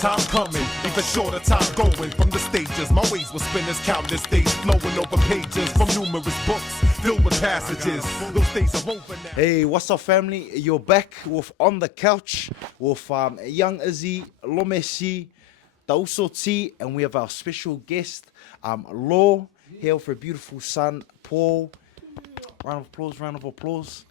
time coming, even shorter time going from the stages. My ways will spin as countless days, flowing over pages from numerous books filled with passages. Those days are over now. Hey, what's up, family? You're back with On the Couch with Young Izzy, Lomesi, Uso T, and we have our special guest, Law, here with her beautiful son, Paul. Round of applause, round of applause.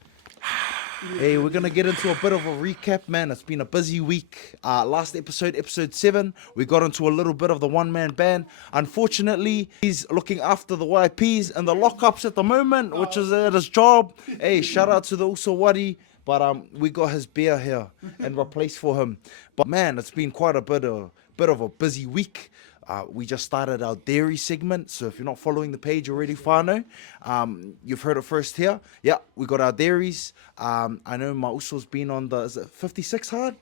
Hey, we're going to get into a bit of a recap, man. It's been a busy week. Last episode, episode 7, we got into a little bit of the one-man band. Unfortunately, he's looking after the YPs and the lockups at the moment, which is at his job. Hey, shout out to the Usawari. But we got his beer here and replaced for him. But man, it's been quite a bit of a busy week. We just started our dairy segment, so if you're not following the page already, whānau, you've heard it first here. Yeah, we got our dairies. I know my Uso's been on is it 56 hard?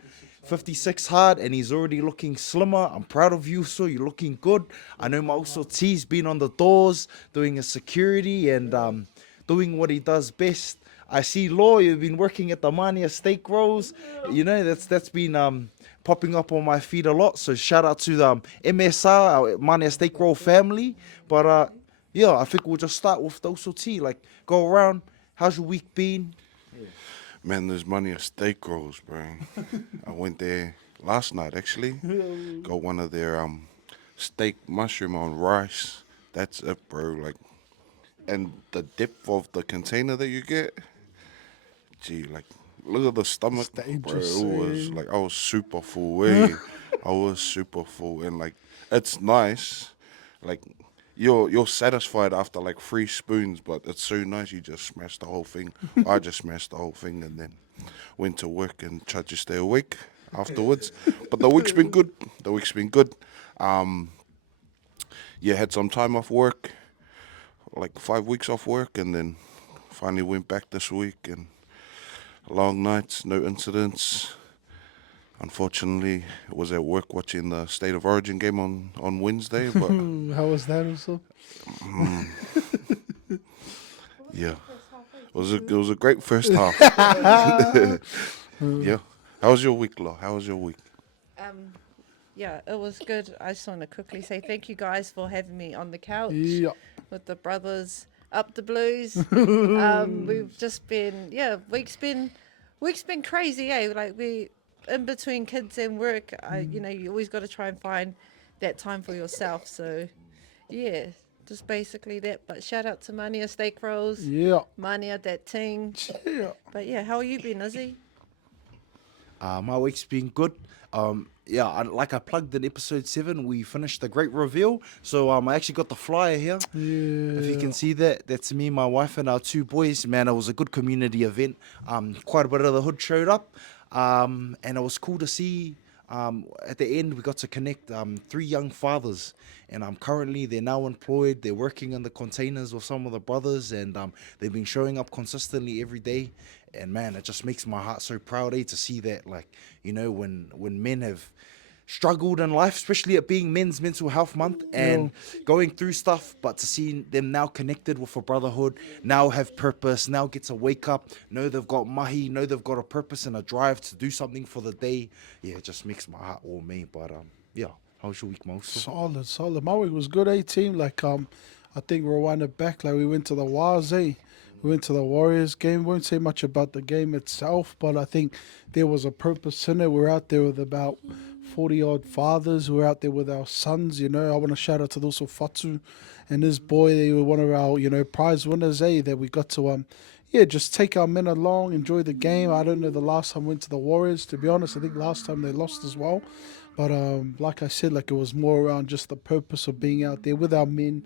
56 hard, and he's already looking slimmer. I'm proud of you, so you're looking good. I know my Uso T's been on the doors, doing his security and doing what he does best. I see, Law, you've been working at the Mania steak rolls. You know, that's been popping up on my feed a lot. So shout out to the MSR, our Mania steak roll family. But yeah, I think we'll just start with Uso T. Like, go around. How's your week been? Man, there's Mania steak rolls, bro. I went there last night, actually. Got one of their steak mushroom on rice. That's it, bro. Like, and the depth of the container that you get, gee, like, look at the stomach, bro. It was like, I was super full, I was super full, and like, it's nice. Like, you're satisfied after like 3 spoons, but it's so nice you just smash the whole thing. I just smashed the whole thing and then went to work and tried to stay awake afterwards. But the week's been good. Yeah, had some time off work, like 5 weeks off work, and then finally went back this week, and long nights, no incidents. Unfortunately, I was at work watching the State of Origin game on Wednesday. But how was that also? Yeah, it was a great first half. Yeah. How was your week, Lo? How was your week? Yeah, it was good. I just want to quickly say thank you guys for having me on the couch with the brothers up the blues. We've just been, week's been crazy, eh? Like, we in between kids and work, you always got to try and find that time for yourself. So, yeah, just basically that. But shout out to Mania steak rolls. Yeah. Mania that ting. Yeah. But yeah, how you been, Izzy? My week's been good. Like I plugged in episode 7, we finished the great reveal. So I actually got the flyer here. Yeah. If you can see that, that's me, my wife, and our 2 boys. Man, it was a good community event. Quite a bit of the hood showed up. And it was cool to see. At the end, we got to connect 3 young fathers. And currently, they're now employed. They're working in the containers with some of the brothers. And they've been showing up consistently every day. And man, it just makes my heart so proud, to see that, like, you know, when men have struggled in life, especially it being Men's Mental Health Month and going through stuff, but to see them now connected with a brotherhood, now have purpose, now get to wake up, know they've got mahi, know they've got a purpose and a drive to do something for the day. Yeah, it just makes my heart warm, me. But yeah, how was your week, Mo? Solid. My week was good, team. Like, I think we're winding back. Like, we went to the Waz, We went to the Warriors game. Won't say much about the game itself, but I think there was a purpose in it. We're out there with about 40-odd fathers. We're out there with our sons, I want to shout out to those Fatu and his boy. They were one of our, prize winners, that we got to, just take our men along, enjoy the game. I don't know the last time I went to the Warriors, to be honest. I think last time they lost as well. But like I said, like, it was more around just the purpose of being out there with our men.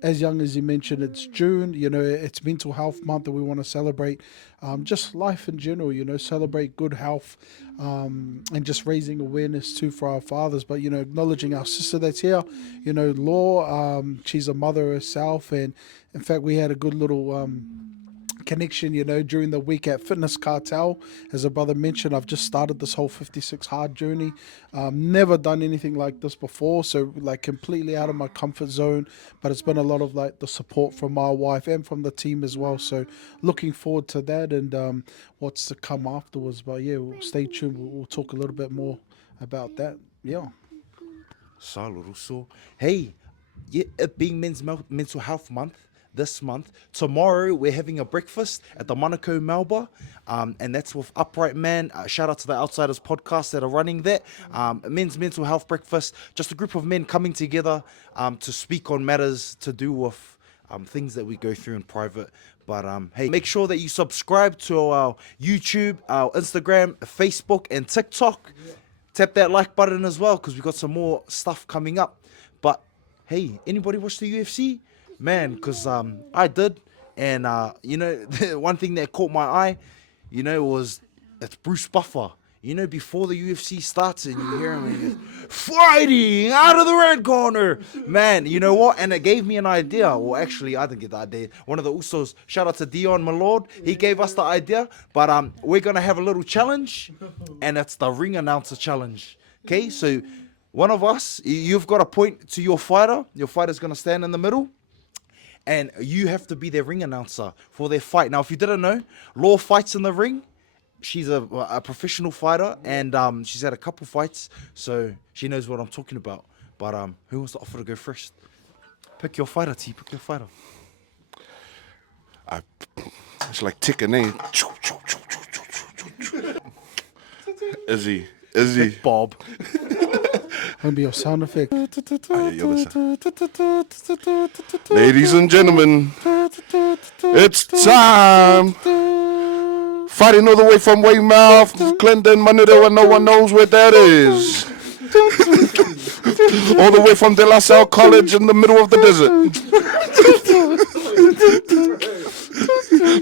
As young as you mentioned, it's June, it's Mental Health Month that we want to celebrate just life in general, celebrate good health and just raising awareness too for our fathers. But, acknowledging our sister that's here, Law, she's a mother herself. And in fact, we had a good little connection, during the week at Fitness Cartel. As a brother mentioned, I've just started this whole 56 hard journey. Never done anything like this before, so like completely out of my comfort zone, but it's been a lot of like the support from my wife and from the team as well. So looking forward to that and what's to come afterwards. But yeah, stay tuned. We'll talk a little bit more about that. Yeah. So, hey, yeah, it being Mental Health Month this month, tomorrow we're having a breakfast at the Monaco Melba, and that's with Upright Man. Shout out to the Outsiders podcast that are running that. Men's mental health breakfast, just a group of men coming together to speak on matters to do with things that we go through in private. But hey, make sure that you subscribe to our YouTube, our Instagram, Facebook, and TikTok. Tap that like button as well, because we got some more stuff coming up. But hey, anybody watch the UFC? Man, because I did. And, you know, the one thing that caught my eye, you know, was it's Bruce Buffer. You know, before the UFC starts and you hear him and he goes, fighting out of the red corner. Man, you know what? And it gave me an idea. Well, actually, I didn't get the idea. One of the Usos, shout out to Dion, my lord. He gave us the idea. But we're going to have a little challenge. And it's the ring announcer challenge. Okay, so one of us, you've got to point to your fighter. Your fighter's going to stand in the middle. And you have to be their ring announcer for their fight. Now, if you didn't know, Law fights in the ring. She's a professional fighter, and she's had a couple fights, so she knows what I'm talking about. But who wants to offer to go first? Pick your fighter, T. Pick your fighter. It's like ticking in. Izzy. Bob. Gonna be your sound effect. Ladies and gentlemen, it's time. Fighting all the way from Weymouth, Clinton, Manila, and no one knows where that is. All the way from De La Salle College in the middle of the desert.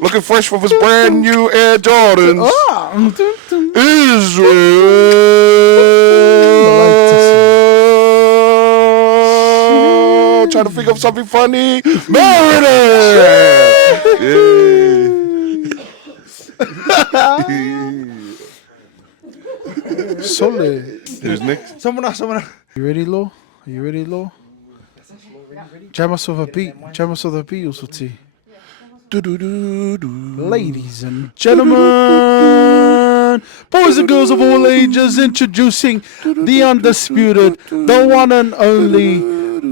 Looking fresh with his brand new Air Jordans. Israel. Trying to think of something funny. Meredith. Solid. Who's next? Someone else. You ready, Law? Are you ready, Law? Jam us with a beat. Jam us with a beat, also, T. Ladies and gentlemen, boys and girls of all ages, introducing the undisputed, the one and only,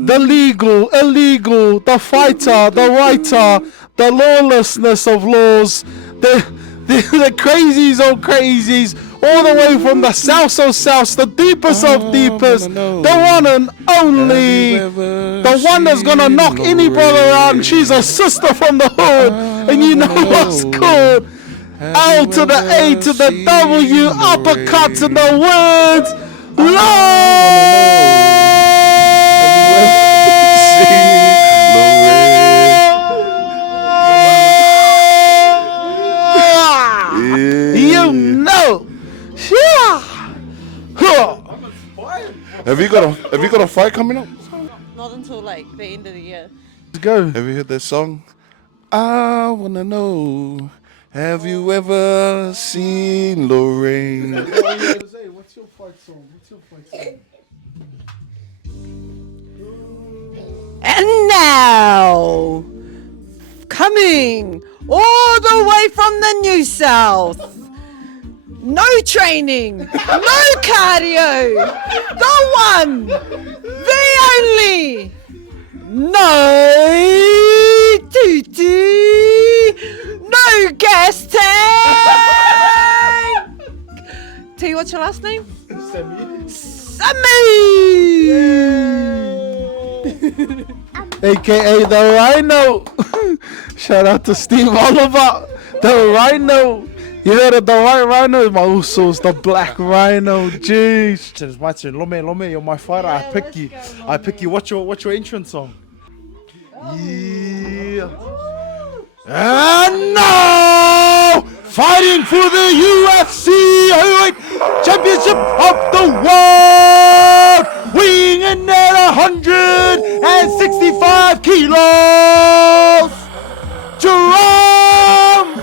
the legal, illegal, the fighter, the writer, the lawlessness of laws, the crazies of crazies, all the way from the south of south, the deepest of deepest, the one and only, the one that's gonna knock any brother out, and she's a sister from the hood, and you know what's called L to the A to the W, uppercuts in the words, you know. Have you got a fight coming up? Not until like the end of the year. Let's go. Have you heard that song? I wanna know. Have you ever seen Lorraine? What's your fight song? And now, coming all the way from the New South. No training, no cardio. The one, the only, no tutu, no gas tank. T, what's your last name? Sammy. a.k.a. the Rhino. Shout out to Steve Oliver, the Rhino. You heard of the white rhino? My Usos, the black rhino. Jeez. It's my turn. Lome, you're my fighter. I pick you. What's your entrance song? Yeah. And now, fighting for the UFC heavyweight championship of the world, weighing in at 165 kilos, Jerome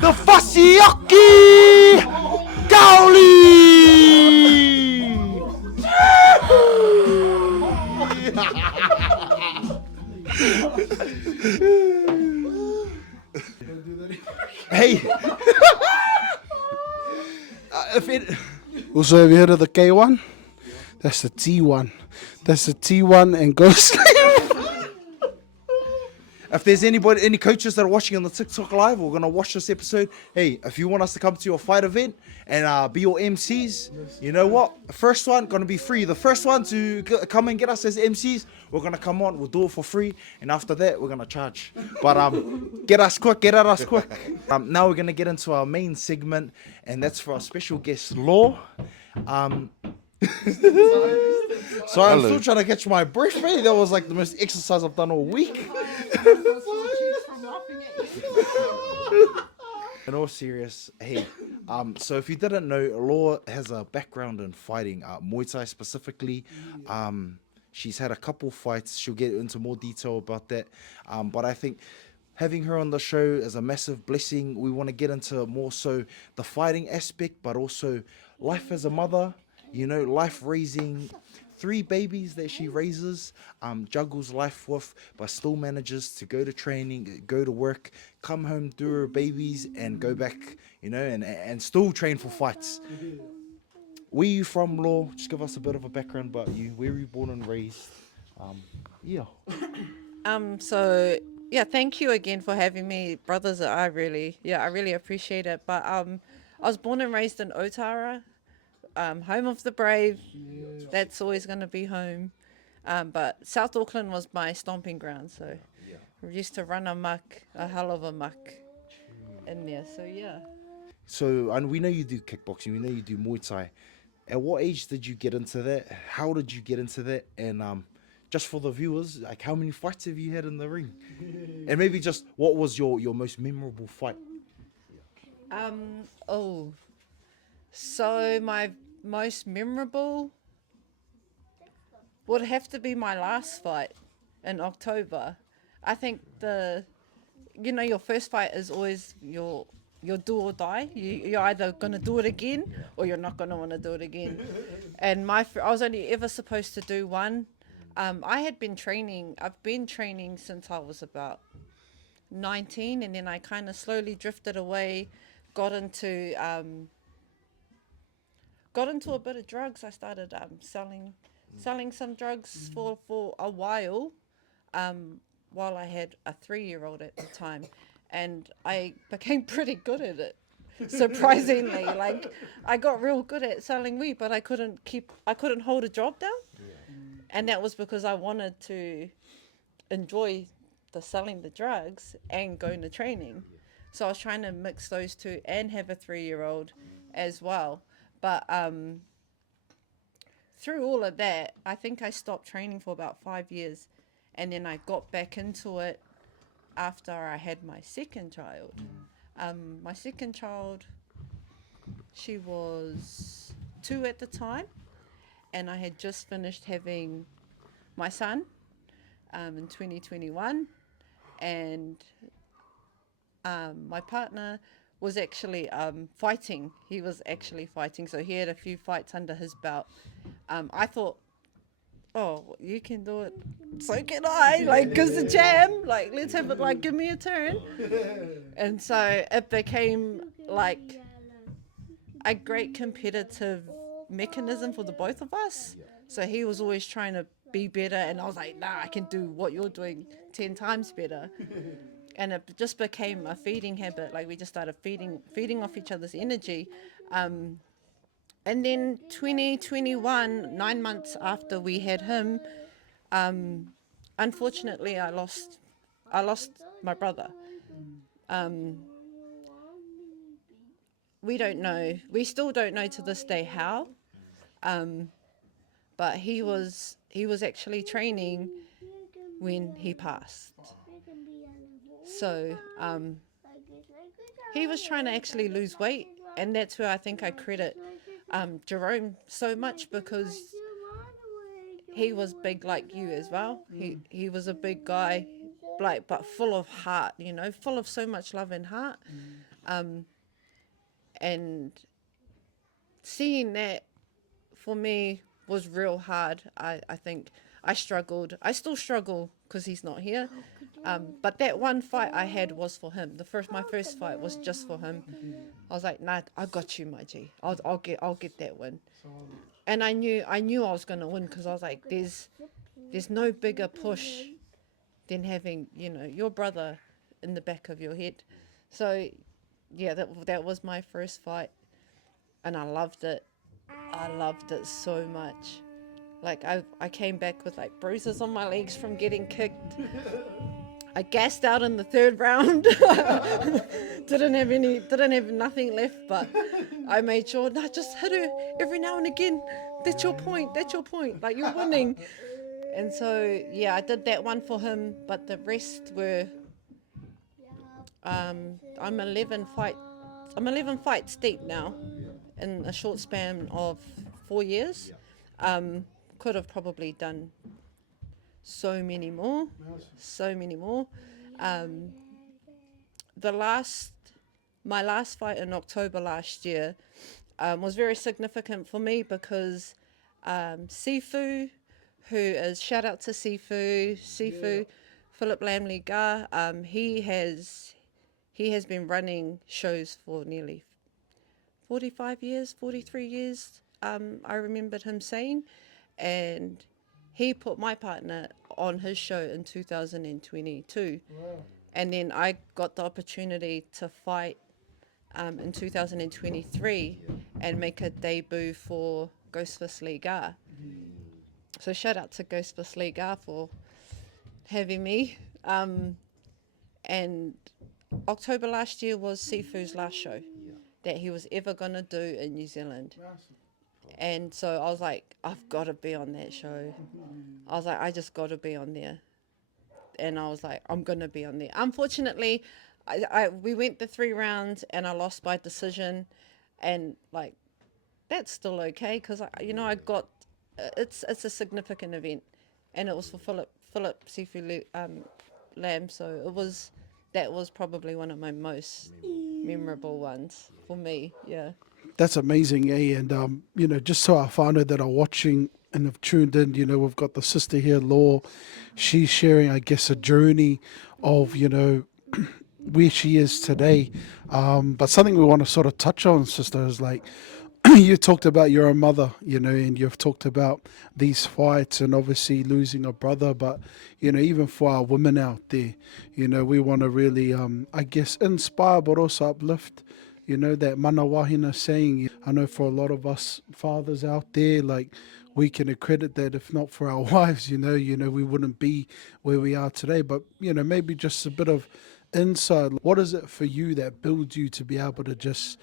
the Fasiaki Gauli. Hey, Also, have you heard of the K1? That's the T1. That's the T1 and Ghost. If there's any coaches that are watching on the TikTok live or gonna watch this episode, hey, if you want us to come to your fight event and be your MCs, you know what? First one gonna be free. The first one to come and get us as MCs, we're gonna come on. We'll do it for free, and after that, we're gonna charge. But get us quick, get at us quick. Now we're gonna get into our main segment, and that's for our special guest, Law. So I'm still trying to catch my breath, man. That was like the most exercise I've done all week. In all serious, hey, so if you didn't know, Law has a background in fighting, Muay Thai specifically. She's had a couple fights. She'll get into more detail about that. But I think having her on the show is a massive blessing. We want to get into more so the fighting aspect, but also life as a mother, you know, life raising 3 babies that she raises, juggles life with, but still manages to go to training, go to work, come home, do her babies, and go back, you know, and still train for fights. Where you from, Law? Just give us a bit of a background about you. Where were you born and raised? Yeah. So yeah, thank you again for having me, brothers. I really appreciate it. But I was born and raised in Otara, home of the brave. That's always going to be home. But South Auckland was my stomping ground, so we used to run amok, a hell of a muck in there. So yeah. So, and we know you do kickboxing, we know you do Muay Thai. At what age did you get into that? How did you get into that? And just for the viewers, like how many fights have you had in the ring? And maybe just what was your most memorable fight? So my most memorable would have to be my last fight in October. I think your first fight is always your do or die. You're either gonna do it again or you're not gonna want to do it again. And I was only ever supposed to do one. I've been training since I was about 19, and then I kind of slowly drifted away, got into a bit of drugs. I started selling some drugs for a while I had a 3-year-old at the time, and I became pretty good at it. Surprisingly, like I got real good at selling weed, but I couldn't hold a job down, and that was because I wanted to enjoy the selling the drugs and going to training. So I was trying to mix those two and have a 3-year-old as well. But through all of that, I think I stopped training for about 5 years, and then I got back into it after I had my second child. My second child, she was 2 at the time, and I had just finished having my son in 2021, and my partner was actually fighting. He was actually fighting, so he had a few fights under his belt. I thought, oh, you can do it, so can I, like, 'cause the jam, like, let's have it, like, give me a turn. And so it became like a great competitive mechanism for the both of us. So he was always trying to be better, and I was like, nah, I can do what you're doing 10 times better. And it just became a feeding habit. Like we just started feeding off each other's energy. And then 2021, 9 months after we had him, unfortunately I lost my brother. We still don't know to this day how, but he was actually training when he passed. So he was trying to actually lose weight, and that's where I think I credit Jerome so much, because he was big like you as well. He was a big guy, like, but full of heart, full of so much love and heart. And seeing that for me was real hard. I think I struggled. I still struggle because he's not here. But that one fight I had was for him. My first fight was just for him. I was like, nah, I got you, my G. I'll get that win. And I knew I was gonna win because I was like, there's no bigger push than having, you know, your brother in the back of your head. So yeah, that was my first fight, and I loved it. I loved it so much. Like I came back with like bruises on my legs from getting kicked. I gassed out in the third round. Didn't have nothing left, but I made sure, nah, just hit her every now and again. That's your point. Like, you're winning. And so, yeah, I did that one for him, but the rest were, I'm 11 fights deep now in a short span of 4 years. Could have probably done so many more. Um, my last fight in October last year was very significant for me because Sifu, who is, shout out to Sifu, Philip Lamley Gar, he has been running shows for nearly 45 years, 43 years, I remembered him saying, and he put my partner on his show in 2022. Wow. And then I got the opportunity to fight in 2023 and make a debut for Ghostfist Liga. So shout out to Ghostfist Liga for having me. And October last year was Sifu's last show that he was ever going to do in New Zealand. And so I was like, I've got to be on that show. I was like, I just got to be on there. And I was like, I'm going to be on there. Unfortunately, we went the 3 rounds and I lost by decision. And like, that's still okay because, I got, it's a significant event. And it was for Philip Sifu Lamb. So that was probably one of my most memorable ones for me. Yeah. That's amazing, eh? And just so our whānau that are watching and have tuned in, we've got the sister here, Law. She's sharing, I guess, a journey of, where she is today. But something we want to sort of touch on, sister, is like, you talked about you're a mother, and you've talked about these fights and obviously losing a brother. But, even for our women out there, we want to really, I guess, inspire but also uplift, that mana wahina saying. I know for a lot of us fathers out there, like, we can accredit that if not for our wives, we wouldn't be where we are today. But, maybe just a bit of insight. What is it for you that builds you to be able to just,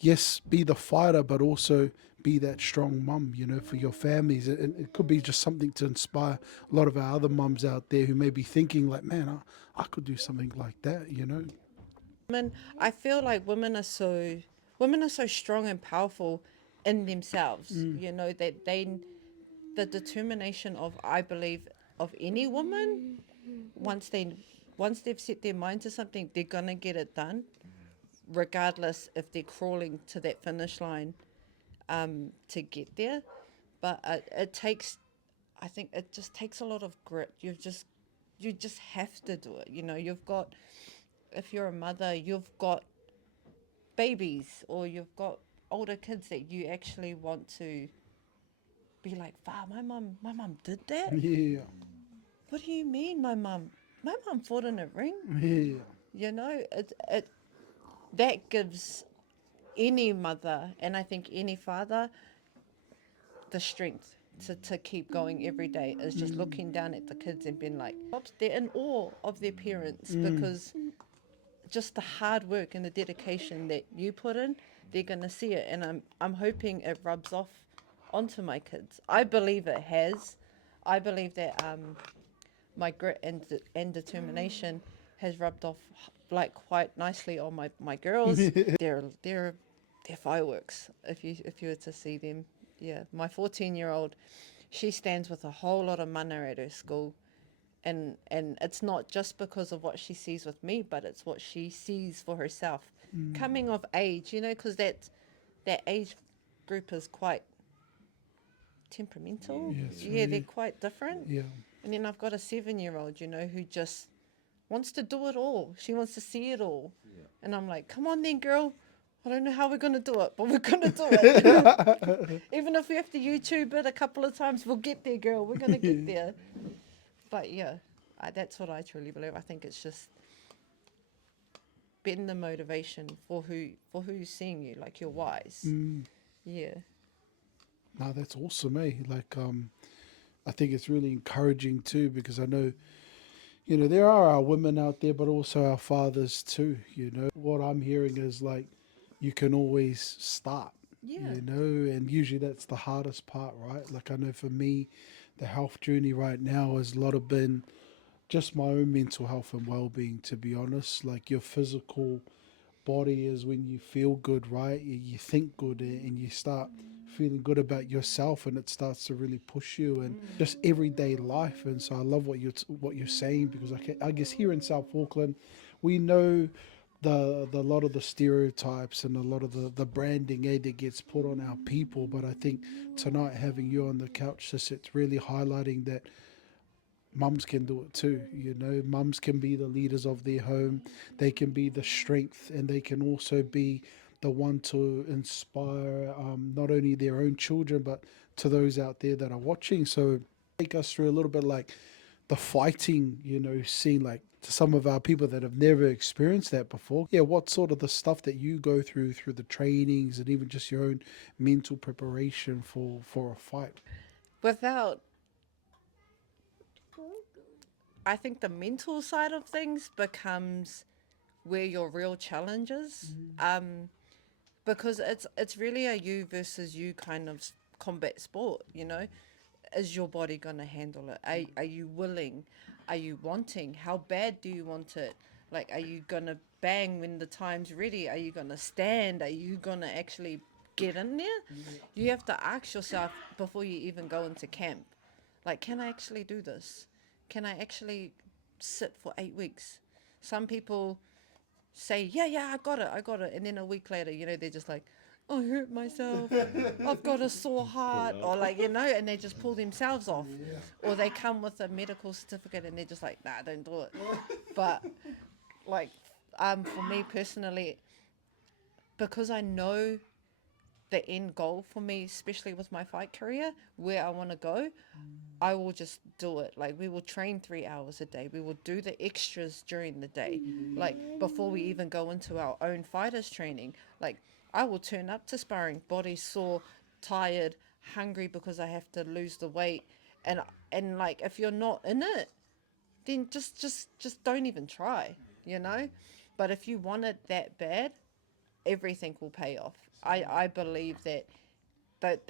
yes, be the fighter, but also be that strong mum, for your families? And it could be just something to inspire a lot of our other mums out there who may be thinking like, man, I could do something like that, I feel like women are so strong and powerful in themselves. That the determination of, I believe, of any woman, once they've set their mind to something, they're gonna get it done, regardless if they're crawling to that finish line to get there. But I think it just takes a lot of grit. You just have to do it. If you're a mother, you've got babies or you've got older kids that you actually want to be like, wow, my mum did that? Yeah. What do you mean my mum fought in a ring? Yeah. It that gives any mother, and I think any father, the strength to keep going every day, is just looking down at the kids and being like, they're in awe of their parents because just the hard work and the dedication that you put in, they're going to see it. And I'm hoping it rubs off onto my kids. I believe it has. I believe that my grit and determination has rubbed off like quite nicely on my girls. They're fireworks if you were to see them. Yeah, my 14-year-old, she stands with a whole lot of mana at her school. And it's not just because of what she sees with me, but it's what she sees for herself. Coming of age, because that age group is quite temperamental. Yes, Yeah, they're quite different. Yeah. And then I've got a 7-year-old, who just wants to do it all. She wants to see it all. And I'm like, come on then, girl. I don't know how we're going to do it, but we're going to do it. Even if we have to YouTube it a couple of times, we'll get there, girl. We're going to get there. But yeah, that's what I truly believe. I think it's just been the motivation for who's seeing you, like your whys. Yeah. No, that's awesome, eh? Like, I think it's really encouraging too, because I know, you know, there are our women out there, but also our fathers too. You know, what I'm hearing is like, you can always start. Yeah. You know, and usually that's the hardest part, right? Like, I know for me, the health journey right now has a lot of been just my own mental health and well-being, to be honest. Like, your physical body is when you feel good, right? You think good, and you start feeling good about yourself, and it starts to really push you, and just everyday life. And so I love what you're saying, because I guess here in South Auckland, we know the lot of the stereotypes and a lot of the branding that gets put on our people. But I think tonight, having you on the couch, it's really highlighting that mums can do it too. You know, mums can be the leaders of their home. They can be the strength, and they can also be the one to inspire not only their own children, but to those out there that are watching. So take us through a little bit like the fighting, you know, scene, like to some of our people that have never experienced that before. Yeah, what sort of the stuff that you go through the trainings, and even just your own mental preparation for a fight. Without, I think the mental side of things becomes where your real challenge is. Because it's really a you versus you kind of combat sport, you know. Is your body going to handle it? Are you willing? Are you wanting? How bad do you want it? Like, are you going to bang when the time's ready? Are you going to stand? Are you going to actually get in there? You have to ask yourself before you even go into camp, like, can I actually do this? Can I actually sit for 8 weeks? Some people say, yeah, I got it. And then a week later, you know, they're just like, I hurt myself. I've got a sore heart. Or like, you know, and they just pull themselves off. Or they come with a medical certificate and they're just like, nah, don't do it. But like, for me personally, because I know the end goal for me, especially with my fight career, where I want to go, I will just do it. Like, we will train 3 hours a day. We will do the extras during the day. Like, before we even go into our own fighters training, like, I will turn up to sparring, body sore, tired, hungry because I have to lose the weight. And like, if you're not in it, then just don't even try, you know? But if you want it that bad, everything will pay off. I believe that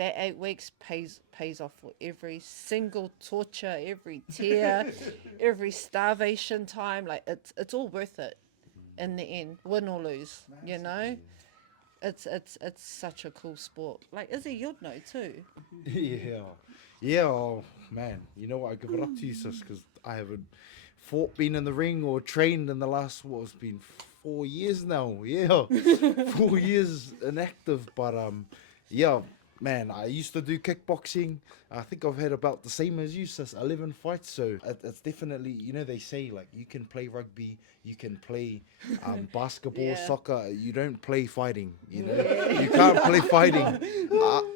8 weeks pays off for every single torture, every tear, every starvation time. Like, it's all worth it in the end, win or lose, you know. It's such a cool sport. Like, Izzy, you'd know too. Yeah, oh, man. You know what? I give it up to you, sis, because I haven't been in the ring or trained in the last, it's been 4 years now. Yeah, 4 years inactive. But, yeah, man, I used to do kickboxing. I think I've had about the same as you, sis, 11 fights. So it's definitely, you know, they say, like, you can play rugby, you can play basketball, Yeah. soccer. You don't play fighting, you know. You can't play fighting.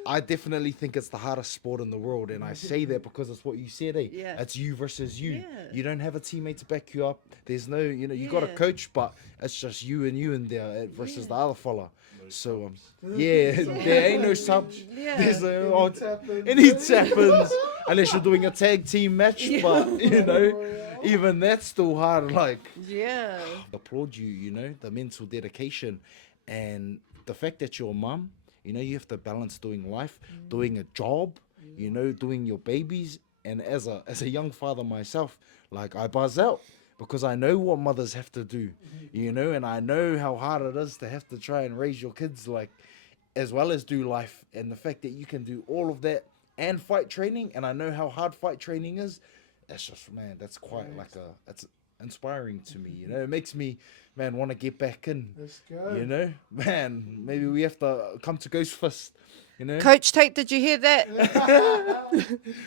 I definitely think it's the hardest sport in the world. And I say that because it's what you said, eh? Yeah. It's you versus you. Yeah. You don't have a teammate to back you up. There's no, you know, you got a Yeah. coach, but it's just you in there versus the Yeah. other fella. So yeah, there ain't no subs. Yeah. There's any tap-ins unless you're doing a tag team match. Yeah. But you know, even that's still hard. Like, Yeah. applaud you. You know, the mental dedication and the fact that you're a mum. You know, you have to balance doing life, doing a job. You know, doing your babies. And as a young father myself, like, I buzz out because I know what mothers have to do, you know, and I know how hard it is to have to try and raise your kids, like, as well as do life. And the fact that you can do all of that and fight training, and I know how hard fight training is, that's just, man, that's quite like that's inspiring to me, you know. It makes me, man, want to get back in. Let's go. You know, man, maybe we have to come to Ghost Fist You know, Coach Tate, did you hear that?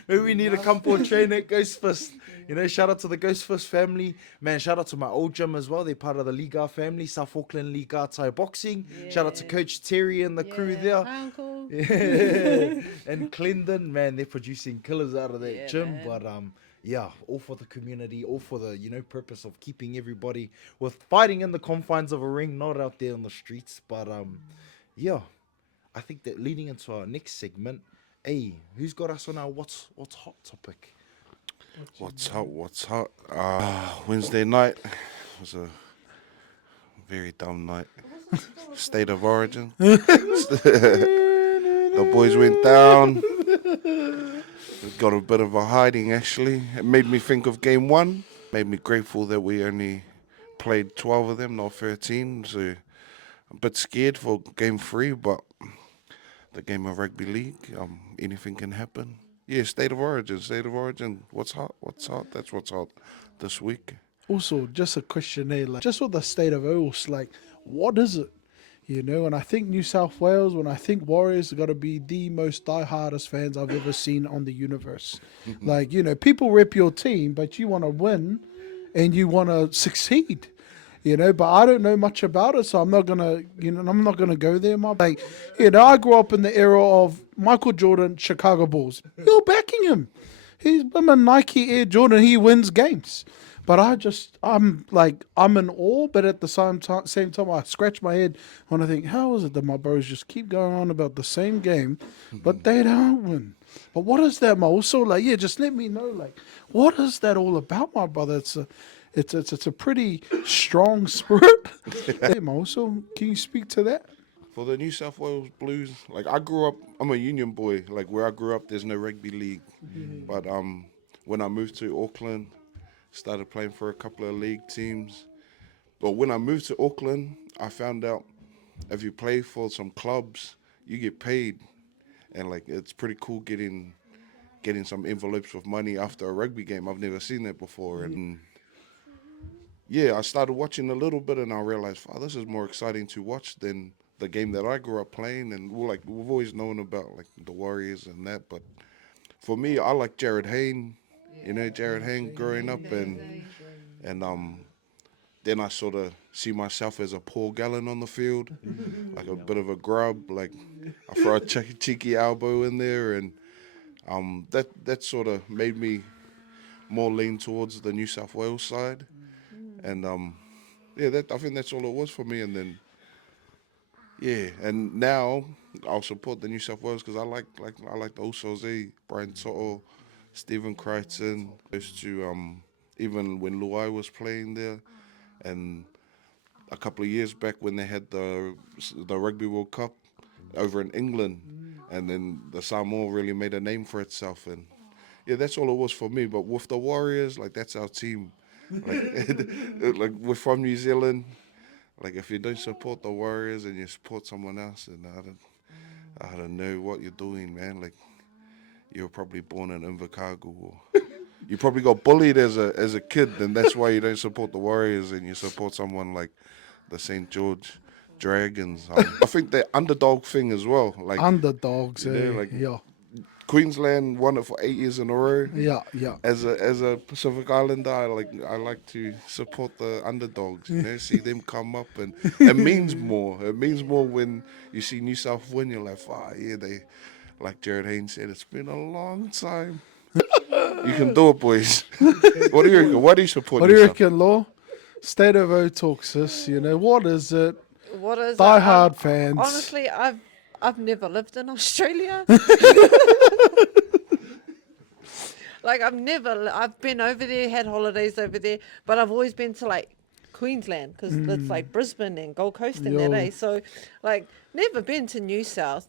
maybe we need a couple of train at Ghost Fist. You know, shout out to the Ghost Fist family. Man, shout out to my old gym as well. They're part of the Liga family, South Auckland Liga Thai Boxing. Shout out to Yeah. Coach Terry and the crew there. Hi, Uncle. Yeah. And Clendon, man, they're producing killers out of that Yeah, gym. man. But yeah, all for the community, all for the, you know, purpose of keeping everybody with fighting in the confines of a ring, not out there on the streets. But yeah, I think that leading into our next segment, hey, who's got us on our what's hot topic? What's hot? What's hot? Wednesday night was a very dumb night. State of origin. The boys went down. Got a bit of a hiding, actually. It made me think of game one. Made me grateful that we only played 12 of them, not 13. So I'm a bit scared for game three, but the game of rugby league, anything can happen. Yeah, state of origin. What's hot? That's what's hot this week. Also, just a question there, like, just with the state of Earls, like, what is it? You know, and I think New South Wales, when I think Warriors have got to be the most diehardest fans I've ever seen on the universe. Like, you know, people rep your team, but you want to win and you want to succeed. You know, but I don't know much about it, so I'm not gonna, you know, I'm not gonna go there. Like, you know, I grew up in the era of Michael Jordan, Chicago Bulls. You're backing him. He's been a Nike Air Jordan. He wins games. But I'm in awe, but at the same time, I scratch my head when I think, how is it that my bros just keep going on about the same game, but they don't win? But what is that, ma? Also, like, yeah, just let me know, like, what is that all about, my brother? It's a pretty strong spirit. Hey, ma, also, can you speak to that? For the New South Wales Blues, like I grew up, I'm a union boy. Like where I grew up, there's no rugby league. But when I moved to Auckland, started playing for a couple of league teams. But when I moved to Auckland, I found out if you play for some clubs, you get paid, and like it's pretty cool getting some envelopes with money after a rugby game. I've never seen that before, and yeah, I started watching a little bit, and I realized, oh, this is more exciting to watch than the game that I grew up playing. And we've always known about like the Warriors and that, but for me, I like Jared Hayne. You know, Jared Hayne growing up, and then I sort of see myself as a Paul Gallen on the field, like a bit of a grub. Like I throw a cheeky elbow in there, and that sort of made me more lean towards the New South Wales side, and yeah, I think that's all it was for me. And then yeah, and now I'll support the New South Wales because I like the Usos, Brian Toto, Stephen Crichton. Used to even when Luai was playing there, and a couple of years back when they had the Rugby World Cup over in England, and then the Samoa really made a name for itself. And yeah, that's all it was for me. But with the Warriors, like that's our team. Like we're from New Zealand. Like if you don't support the Warriors and you support someone else, and I don't know what you're doing, man. Like you were probably born in Invercargill, or you probably got bullied as a kid, and that's why you don't support the Warriors and you support someone like the St. George Dragons. I think the underdog thing as well. Like Underdogs, you know, like yeah. Queensland won it for 8 years in a row. Yeah. As a Pacific Islander, I like to support the underdogs. You know, see them come up, and it means more. It means more when you see New South win. You're like, yeah, they, like Jared Haynes said, it's been a long time. You can do it, boys. What do you reckon? Why do you support? What do you reckon, Law? State of O talks this. You know, what is it? What is Die it? hard fans. Honestly, I've never lived in Australia. Like I've been over there, had holidays over there, but I've always been to like Queensland because it's like Brisbane and Gold Coast and that, eh? So like never been to New South.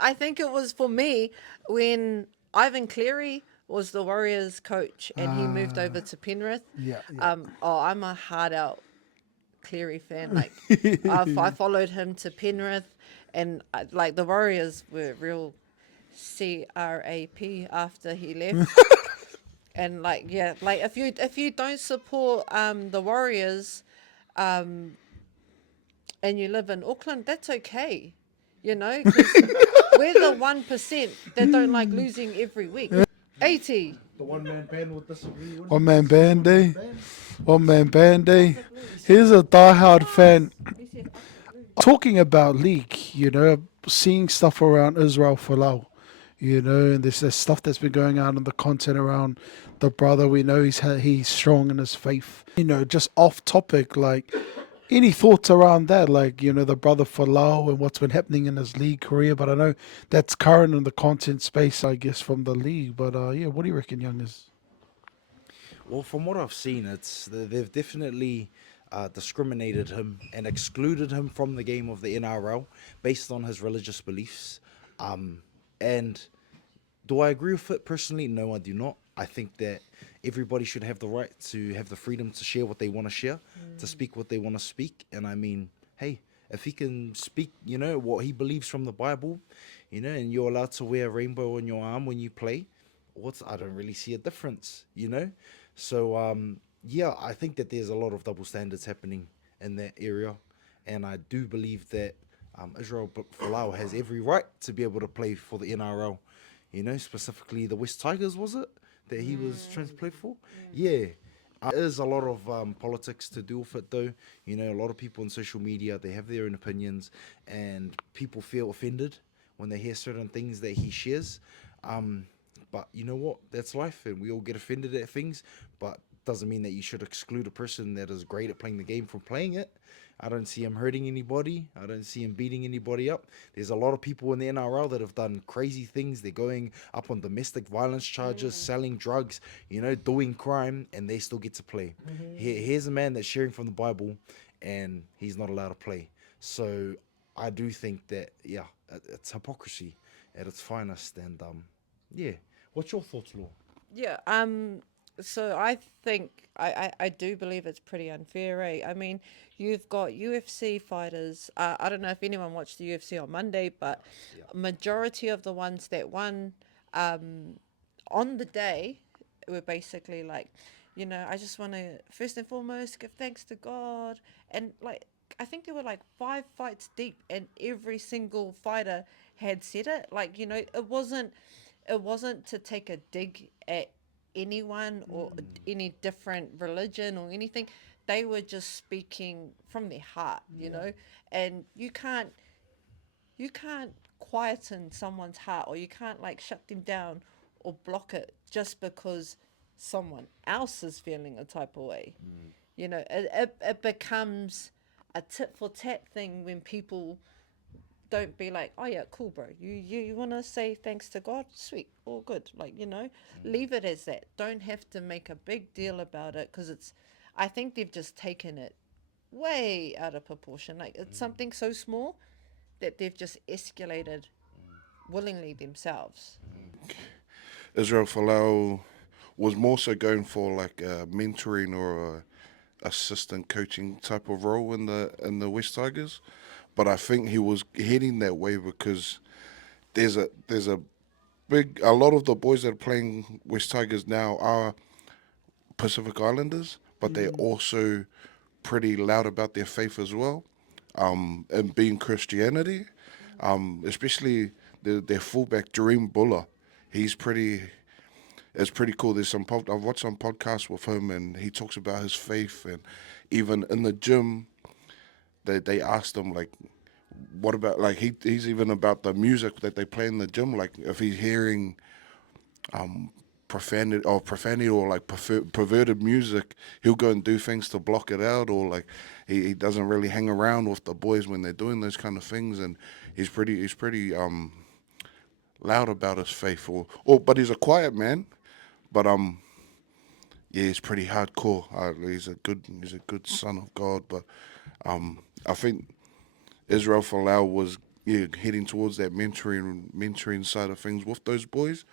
I think it was for me when Ivan Cleary was the Warriors coach and he moved over to Penrith. Yeah. I'm a hard out Cleary fan. Like I followed him to Penrith, and like the Warriors were real CRAP after he left. And like if you don't support the Warriors and you live in Auckland, that's okay. You know, 'cause we're the 1% that don't like losing every week. 80. The one-man band will disagree. One man band, eh? One man band, eh? Here's a diehard fan He said up the blue. talking about league, you know, seeing stuff around Israel Folau, you know, and there's stuff that's been going on in the content around the brother. We know he's strong in his faith. You know, just off topic, like any thoughts around that, like, you know, the brother Folau and what's been happening in his league career. But I know that's current in the content space, I guess, from the league. But yeah, what do you reckon, youngers? Well, from what I've seen, they've definitely discriminated him and excluded him from the game of the NRL based on his religious beliefs. And do I agree with it personally? No, I do not. I think that everybody should have the right to have the freedom to share what they want to share, to speak what they want to speak. And I mean, hey, if he can speak, you know, what he believes from the Bible, you know, and you're allowed to wear a rainbow on your arm when you play, I don't really see a difference, you know? So, yeah, I think that there's a lot of double standards happening in that area. And I do believe that Israel Folau has every right to be able to play for the NRL, you know, specifically the West Tigers, was it, that he was trying to play for? Yeah. There is a lot of politics to do with it, though. You know, a lot of people on social media, they have their own opinions, and people feel offended when they hear certain things that he shares. But you know what? That's life, and we all get offended at things, but doesn't mean that you should exclude a person that is great at playing the game from playing it. I don't see him hurting anybody. I don't see him beating anybody up. There's a lot of people in the NRL that have done crazy things. They're going up on domestic violence charges, selling drugs, you know, doing crime, and they still get to play. Here's a man that's sharing from the Bible, and he's not allowed to play. So I do think that, yeah, it's hypocrisy at its finest. And yeah, what's your thoughts, Law? Yeah, so I think I do believe it's pretty unfair, eh? I mean, you've got UFC fighters. I don't know if anyone watched the UFC on Monday, but majority of the ones that won on the day were basically like, you know, I just want to first and foremost give thanks to God, and like I think there were like 5 fights deep, and every single fighter had said it. Like, you know, it wasn't to take a dig at anyone or any different religion or anything. They were just speaking from their heart, you know. And you can't quieten someone's heart, or you can't like shut them down or block it just because someone else is feeling a type of way. You know, it becomes a tit for tat thing when people don't be like, oh yeah, cool, bro. You want to say thanks to God? Sweet, all good. Like, you know, leave it as that. Don't have to make a big deal about it, because I think they've just taken it way out of proportion. Like, it's something so small that they've just escalated willingly themselves. Israel Folau was more so going for like a mentoring or a assistant coaching type of role in the West Tigers, but I think he was heading that way because there's a a lot of the boys that are playing West Tigers now are Pacific Islanders, but they're also pretty loud about their faith as well, and being Christianity, especially their fullback Jareem Buller. He's it's pretty cool. I've watched some podcasts with him, and he talks about his faith, and even in the gym, they asked him like, what about like he's even about the music that they play in the gym, like if he's hearing profanity or like perverted music, he'll go and do things to block it out, or like he doesn't really hang around with the boys when they're doing those kind of things, and he's pretty loud about his faith, but he's a quiet man, but yeah, he's pretty hardcore. He's a good son of God, but I think Israel Folau was heading towards that mentoring side of things with those boys.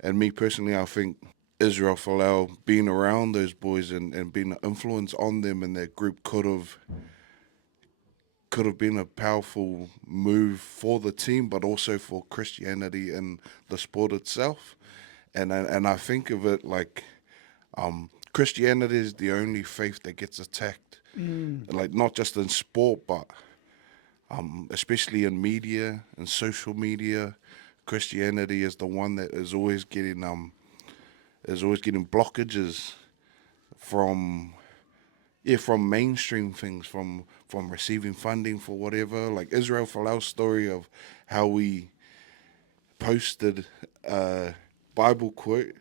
And me personally, I think Israel Folau being around those boys and being an influence on them in that group could have been a powerful move for the team, but also for Christianity and the sport itself. And I think of it like Christianity is the only faith that gets attacked, like not just in sport, but especially in media and social media. Christianity is the one that is always getting blockages from from mainstream things, from receiving funding for whatever. Like Israel Folau's story of how he posted a Bible quote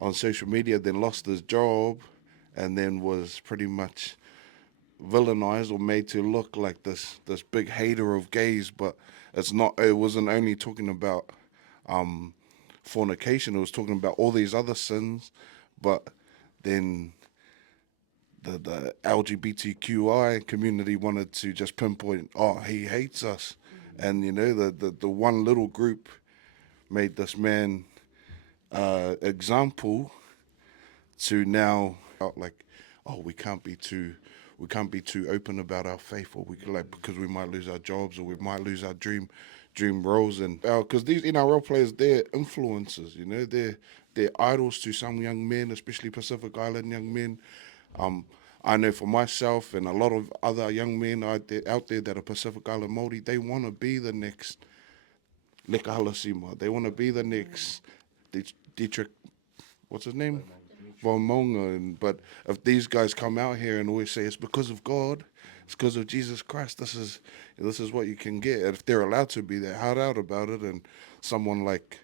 on social media, then lost his job, and then was pretty much villainized or made to look like this big hater of gays. But it's not. It wasn't only talking about fornication. It was talking about all these other sins. But then the LGBTQI community wanted to just pinpoint, oh, he hates us. And, the one little group made this man example to now like, oh, we can't be too open about our faith, or we could, like, because we might lose our jobs, or we might lose our dream roles. And because these NRL players, they're influencers, they're idols to some young men, especially Pacific Island young men. I know for myself and a lot of other young men out there that are Pacific Island Māori, they want to be the next Leka Halasima. They want to be the next Dietrich, what's his name? Von Monga. But if these guys come out here and always say it's because of God, it's because of Jesus Christ, this is what you can get. And if they're allowed to be that hard out about it, and someone like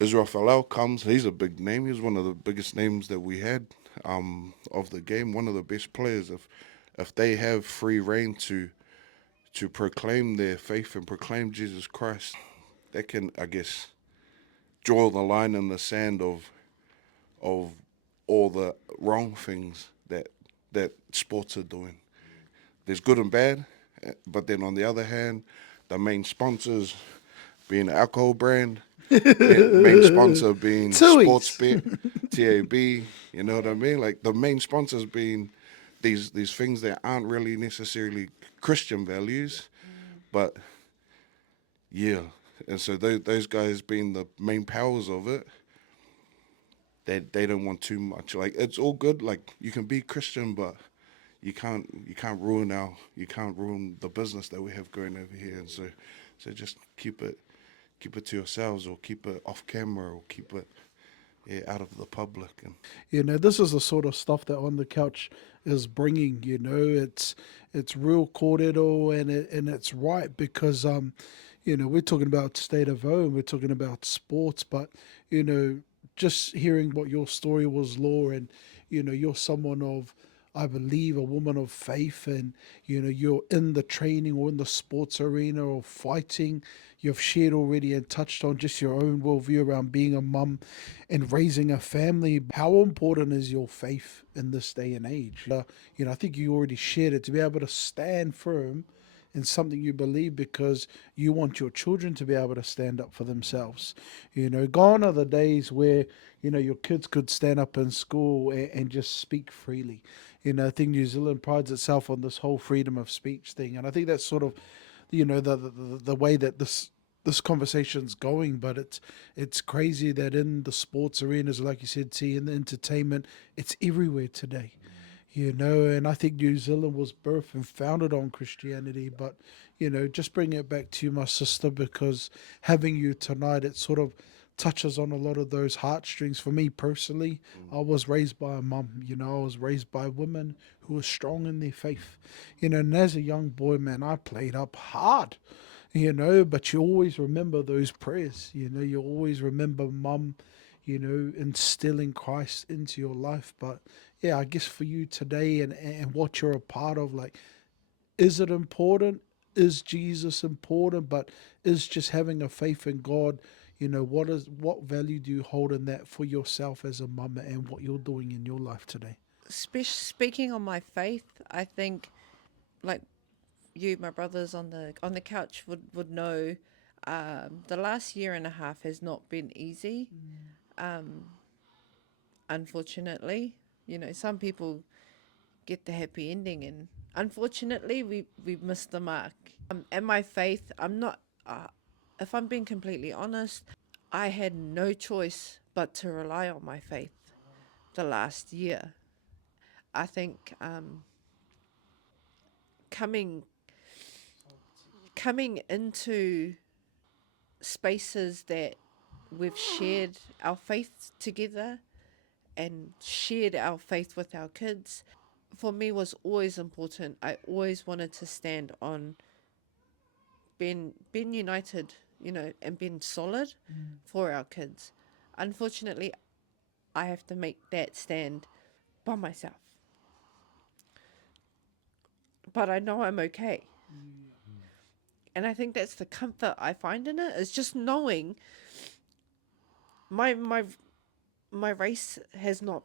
Israel Folau comes, he's a big name. He's one of the biggest names that we had of the game, one of the best players. If they have free reign to proclaim their faith and proclaim Jesus Christ, that can, I guess, draw the line in the sand of all the wrong things that sports are doing. There's good and bad, but then on the other hand, the main sponsors being an alcohol brand, the main sponsor being Sportsbet, TAB, you know what I mean? Like the main sponsors being these things that aren't really necessarily Christian values, but yeah. And so those guys being the main powers of it, they don't want too much. Like it's all good. Like you can be Christian, but you can't ruin the business that we have going over here. And so just keep it to yourselves, or keep it off camera, or keep it out of the public. And This is the sort of stuff that On the Couch is bringing. It's real kōrero, and it's right because we're talking about state of home, we're talking about sports, but just hearing what your story was, Law, and you're someone of, I believe, a woman of faith, and you're in the training or in the sports arena or fighting. You've shared already and touched on just your own worldview around being a mum and raising a family. How important is your faith in this day and age? I think you already shared it, to be able to stand firm in something you believe because you want your children to be able to stand up for themselves. Gone are the days where, your kids could stand up in school and just speak freely. I think New Zealand prides itself on this whole freedom of speech thing. And I think that's sort of, the way that this conversation's going. But it's crazy that in the sports arenas, like you said, T, in the entertainment, it's everywhere today. And I think New Zealand was birthed and founded on Christianity. But, just bring it back to you, my sister, because having you tonight, it sort of touches on a lot of those heartstrings. For me personally, I was raised by a mum, I was raised by women who were strong in their faith. And as a young boy, man, I played up hard, but you always remember those prayers, you always remember mum, instilling Christ into your life. But yeah, I guess for you today and what you're a part of, like, is it important? Is Jesus important? But is just having a faith in God, what value do you hold in that for yourself as a mum and what you're doing in your life today? Speaking on my faith, I think, like you, my brothers on the couch would know, the last year and a half has not been easy. Unfortunately, some people get the happy ending, and unfortunately, we missed the mark. And my faith, I'm not. If I'm being completely honest, I had no choice but to rely on my faith the last year. I think coming coming into spaces that we've shared our faith together and shared our faith with our kids, for me was always important. I always wanted to stand on being united, and being solid for our kids. Unfortunately, I have to make that stand by myself. But I know I'm okay. And I think that's the comfort I find in it, is just knowing my race is not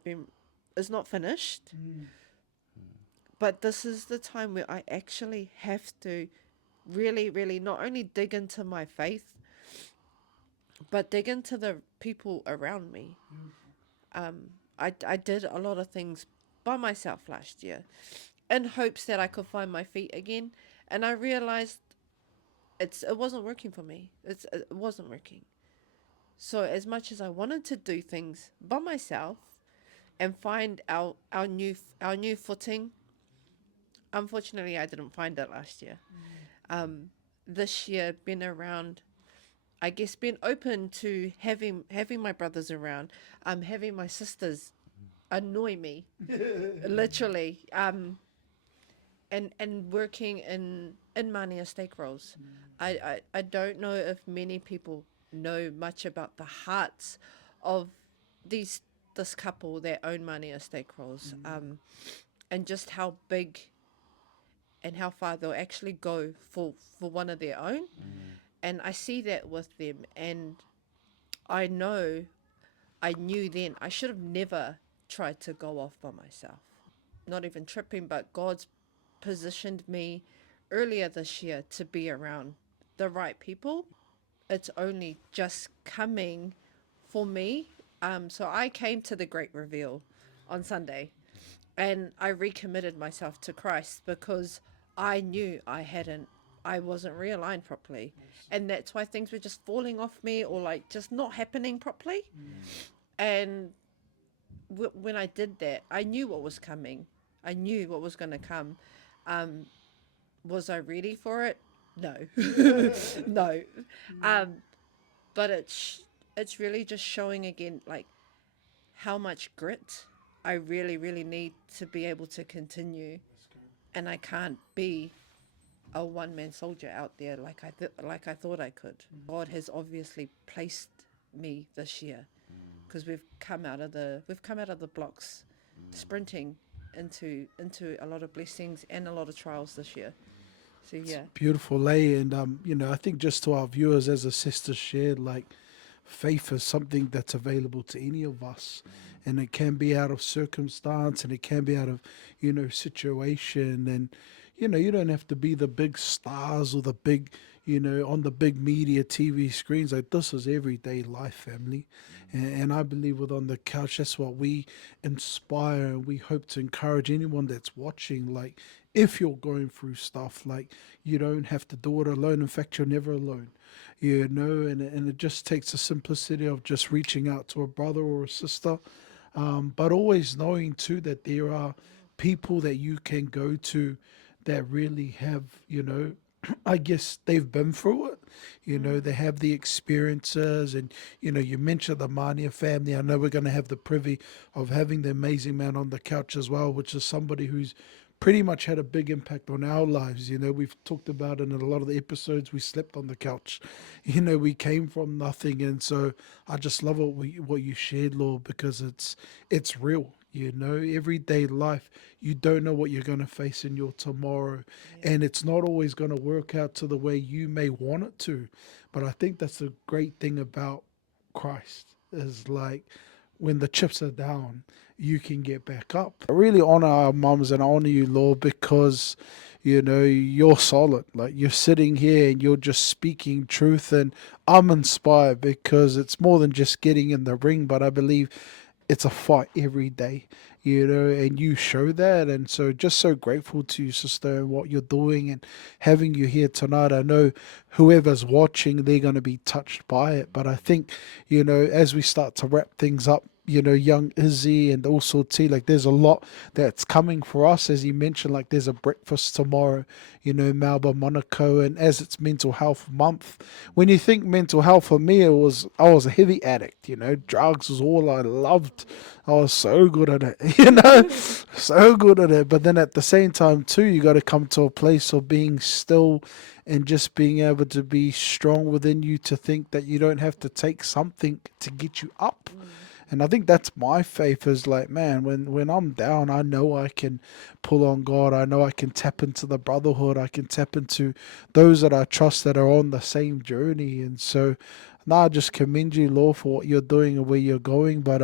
finished. But this is the time where I actually have to really, really not only dig into my faith, but dig into the people around me. I did a lot of things by myself last year in hopes that I could find my feet again. And I realized it wasn't working for me. It wasn't working. So as much as I wanted to do things by myself and find our new footing, unfortunately I didn't find it last year. This year, been around, I guess, being open to having my brothers around, having my sisters annoy me, literally, and working in Mānia steak rolls. I don't know if many people know much about the hearts of this couple that own Mānia steak rolls, and just how big and how far they'll actually go for one of their own. And I see that with them, and I knew then I should have never tried to go off by myself. Not even tripping, but God's positioned me earlier this year to be around the right people. It's only just coming for me. So I came to the great reveal on Sunday, and I recommitted myself to Christ because I knew I wasn't realigned properly. And that's why things were just falling off me, or like just not happening properly. And when I did that, I knew what was coming. I knew what was going to come. Was I ready for it? No. No. But it's really just showing again, like, how much grit I really, really need to be able to continue. And I can't be a one-man soldier out there like I thought I could. God has obviously placed me this year, because we've come out of the blocks, sprinting into a lot of blessings and a lot of trials this year. So yeah. Beautiful, Lay. And I think just to our viewers, as a sister shared, like, faith is something that's available to any of us, and it can be out of circumstance, and it can be out of situation. And you don't have to be the big stars or the big on the big media TV screens. Like, this is everyday life, family. And I believe with On the Couch, that's what we inspire, and we hope to encourage anyone that's watching. Like, if you're going through stuff, like, you don't have to do it alone. In fact, you're never alone. And it just takes the simplicity of just reaching out to a brother or a sister, but always knowing too that there are people that you can go to that really have, I guess they've been through it. They have the experiences. And you mentioned the Mania family. I know we're going to have the privy of having the amazing man on the couch as well, which is somebody who's pretty much had a big impact on our lives. We've talked about it in a lot of the episodes. We slept on the couch. We came from nothing. And so I just love what you shared, Lord, because it's real. Everyday life, you don't know what you're going to face in your tomorrow. And it's not always going to work out to the way you may want it to. But I think that's the great thing about Christ, is like, when the chips are down, you can get back up. I really honor our mums, and I honor you, Lord, because you're solid. Like, you're sitting here and you're just speaking truth, and I'm inspired because it's more than just getting in the ring, but I believe it's a fight every day, and you show that. And so just so grateful to you, sister, and what you're doing and having you here tonight. I know whoever's watching, they're going to be touched by it. But I think, as we start to wrap things up, you know, young Izzy and also T, like there's a lot that's coming for us. As you mentioned, like there's a breakfast tomorrow, you know, Melba, Monaco, and as it's mental health month, when you think mental health, for me, I was a heavy addict, you know, drugs was all I loved. I was so good at it, you know, so good at it. But then at the same time, too, you got to come to a place of being still and just being able to be strong within you to think that you don't have to take something to get you up. And I think that's my faith is like, man, when I'm down, I know I can pull on God. I know I can tap into the brotherhood. I can tap into those that I trust that are on the same journey. And so now I just commend you, Lord, for what you're doing and where you're going. But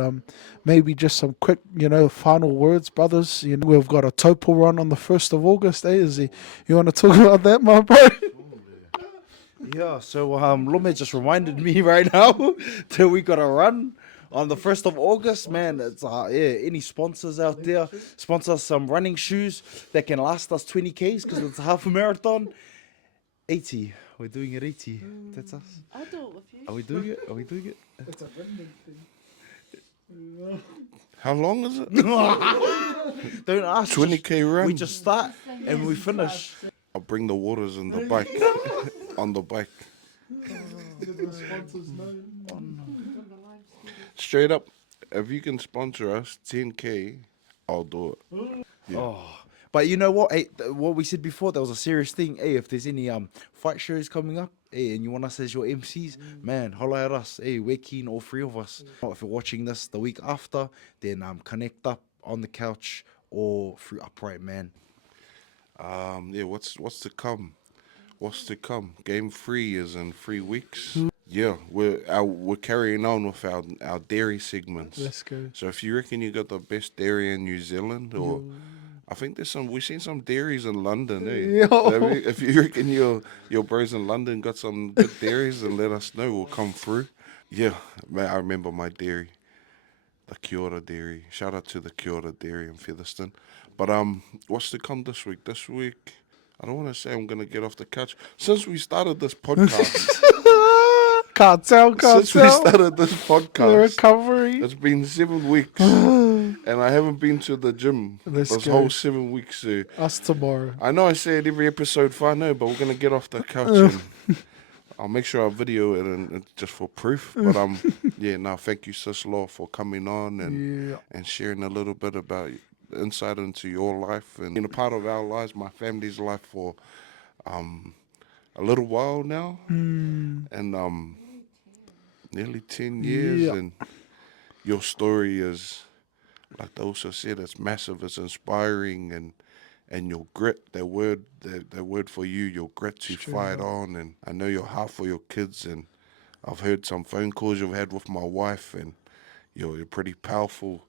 maybe just some quick, you know, final words, brothers. You know, we've got a Topo run on the 1st of August, eh? You want to talk about that, my bro? Yeah, so Lome just reminded me right now that we got to run on the 1st of August, man. It's any sponsors out there, sponsor some running shoes that can last us 20 Ks because it's a half a marathon. 80. We're doing it 80. That's us. I'll do it with you. Are we doing it? Are we doing it? It's a random thing. How long is it? Don't ask. 20K run. We just start and we finish. I'll bring the waters in the bike. On the bike. Straight up, if you can sponsor us 10K, I'll do it. Yeah. Oh, but you know what? Hey, what we said before, that was a serious thing. Hey, if there's any fight shows coming up, hey, and you want us as your MCs, man, holla at us. Hey, we're keen, all three of us. If you're watching this the week after, then connect up on the couch or through Upright, man. Yeah, what's to come? What's to come? Game 3 is in 3 weeks. Yeah, we're carrying on with our dairy segments. Let's go. So if you reckon you got the best dairy in New Zealand, or I think we've seen some dairies in London, eh? Yo. So if you reckon your bros in London got some good dairies, then let us know. We'll come through. Yeah, man, I remember my dairy, the a.k.a. dairy. Shout out to the a.k.a. dairy in Featherston. But what's to come this week? This week, I don't want to say I'm gonna get off the couch. Since we started this podcast. Cartel. Since we started this podcast, The recovery. it's been 7 weeks, and I haven't been to the gym Let's this go. whole 7 weeks. So Us tomorrow. I know I say it every episode, fine, no, but we're gonna get off the couch and I'll make sure I video it and just for proof. But yeah, no, thank you, Sis Law, for coming on and sharing a little bit about the insight into your life and being a part of our lives, my family's life for a little while now, and nearly 10 years, Yeah. and your story is, like they also said, it's massive, it's inspiring, and your grit, that word for you, your grit to fight on, and I know your heart for your kids, and I've heard some phone calls you've had with my wife, and you're pretty powerful.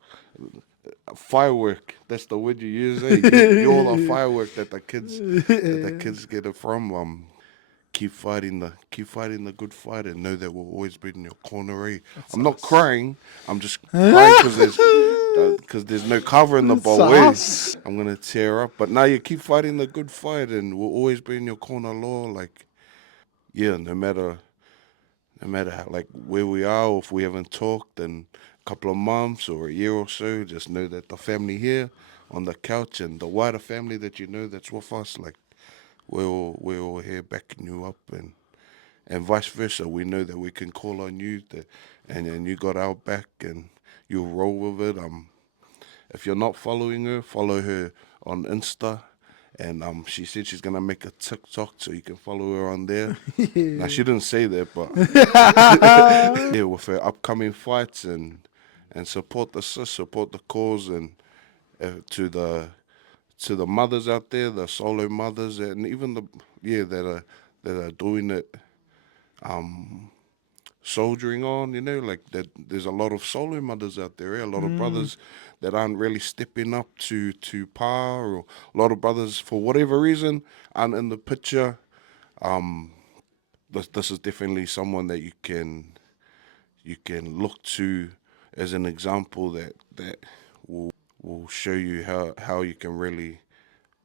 Firework, that's the word you use, eh? You're the firework that the kids get it from. Keep fighting the good fight, and know that we'll always be in your corner. Eh? I'm not crying. I'm just crying because there's no cover in the bowl. Eh? I'm gonna tear up. But now you keep fighting the good fight, and we'll always be in your corner, Law. Like, yeah, no matter how, like where we are, or if we haven't talked in a couple of months or a year or so, just know that the family here on the couch and the wider family that you know that's with us, like. We're all here backing you up, and vice versa. We know that we can call on you, and you got our back, and you'll roll with it. If you're not following her, follow her on Insta, and she said she's gonna make a TikTok, so you can follow her on there. Now she didn't say that, but yeah, with her upcoming fights and support the sis, support the cause, and to the mothers out there, the solo mothers, and even that are doing it, soldiering on. You know, like that. There's a lot of solo mothers out there. A lot of brothers that aren't really stepping up to par, or a lot of brothers for whatever reason aren't in the picture. This is definitely someone that you can look to as an example that will show you how you can really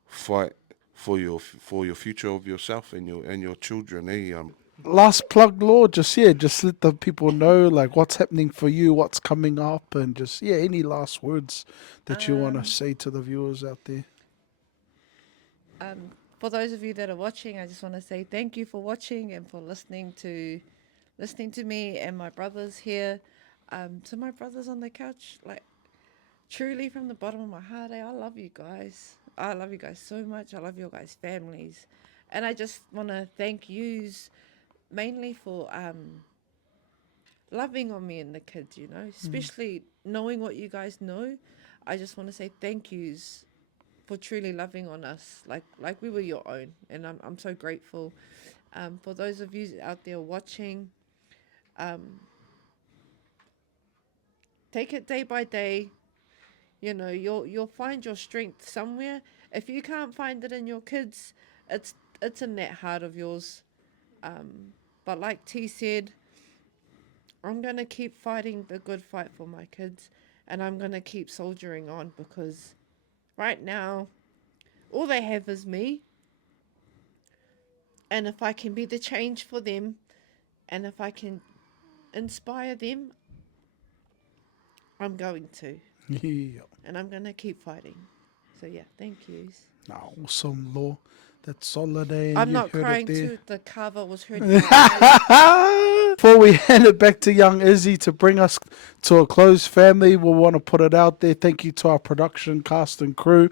fight for your future of yourself and your children. last plug, Lord, just let the people know like what's happening for you, what's coming up, and just any last words that you want to say to the viewers out there. For those of you that are watching, I just want to say thank you for watching and for listening to me and my brothers here. To my brothers on the couch, like truly from the bottom of my heart, I love you guys. I love you guys so much. I love your guys' families, and I just want to thank yous mainly for loving on me and the kids. You know, especially knowing what you guys know. I just want to say thank yous for truly loving on us like we were your own, and I'm so grateful. For those of you out there watching, take it day by day. You know, you'll find your strength somewhere. If you can't find it in your kids, it's in that heart of yours. But like T said, I'm gonna keep fighting the good fight for my kids, and I'm gonna keep soldiering on, because right now all they have is me. And if I can be the change for them, and if I can inspire them, I'm going to. Yeah. And I'm going to keep fighting. So, yeah, thank yous. Awesome, Law. That's solid, eh? I'm You not heard crying it there. too. The cover was hurting my eyes. Before we hand it back to young Izzy to bring us to a close, family, we'll want to put it out there. Thank you to our production cast and crew.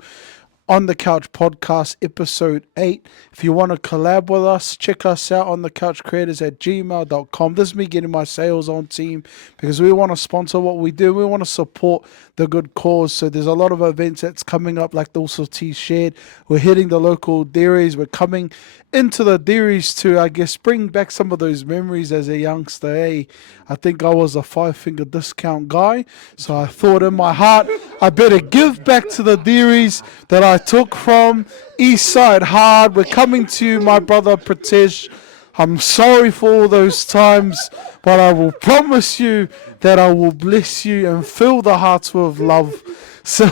On the Couch Podcast, episode 8. If you want to collab with us, check us out on onthecouchcreatorz@gmail.com. This is me getting my sales on team, because we want to sponsor what we do. We want to support the good cause. So there's a lot of events that's coming up, like the also T shared. We're hitting the local dairies. We're coming into the dairies to, I guess, bring back some of those memories as a youngster. Hey, I think I was a 5-finger discount guy, so I thought in my heart I better give back to the dairies that I took from East Side Hard. We're coming to you, my brother Pratesh. I'm sorry for all those times, but I will promise you that I will bless you and fill the hearts with love. So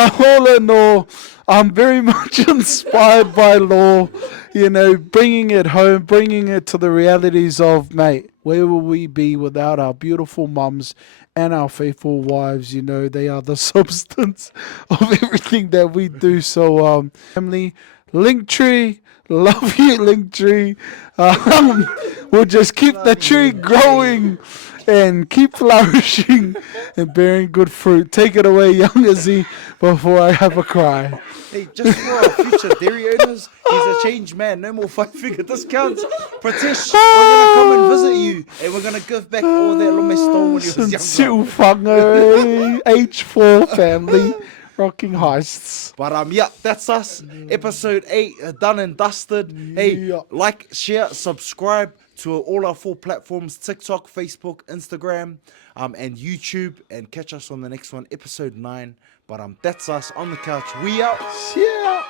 all in all, I'm very much inspired by Law, bringing it home, bringing it to the realities of, mate, where will we be without our beautiful mums and our faithful wives? They are the substance of everything that we do. So, family, Linktree, love you, Linktree. We'll just keep the tree growing and keep flourishing and bearing good fruit. Take it away, young Izzy, before I have a cry. Hey, just for our future dairy owners, he's a changed man. No more 5-finger discounts. Pratesh, we're going to come and visit you, and we're going to give back all that Lome stole when he was younger. H4 family, rocking heists. But yeah, that's us. Episode 8 done and dusted. Hey, like, share, subscribe to all our 4 platforms: TikTok, Facebook, Instagram, and YouTube. And catch us on the next one, episode 9. But that's us on the couch. We out. Yeah.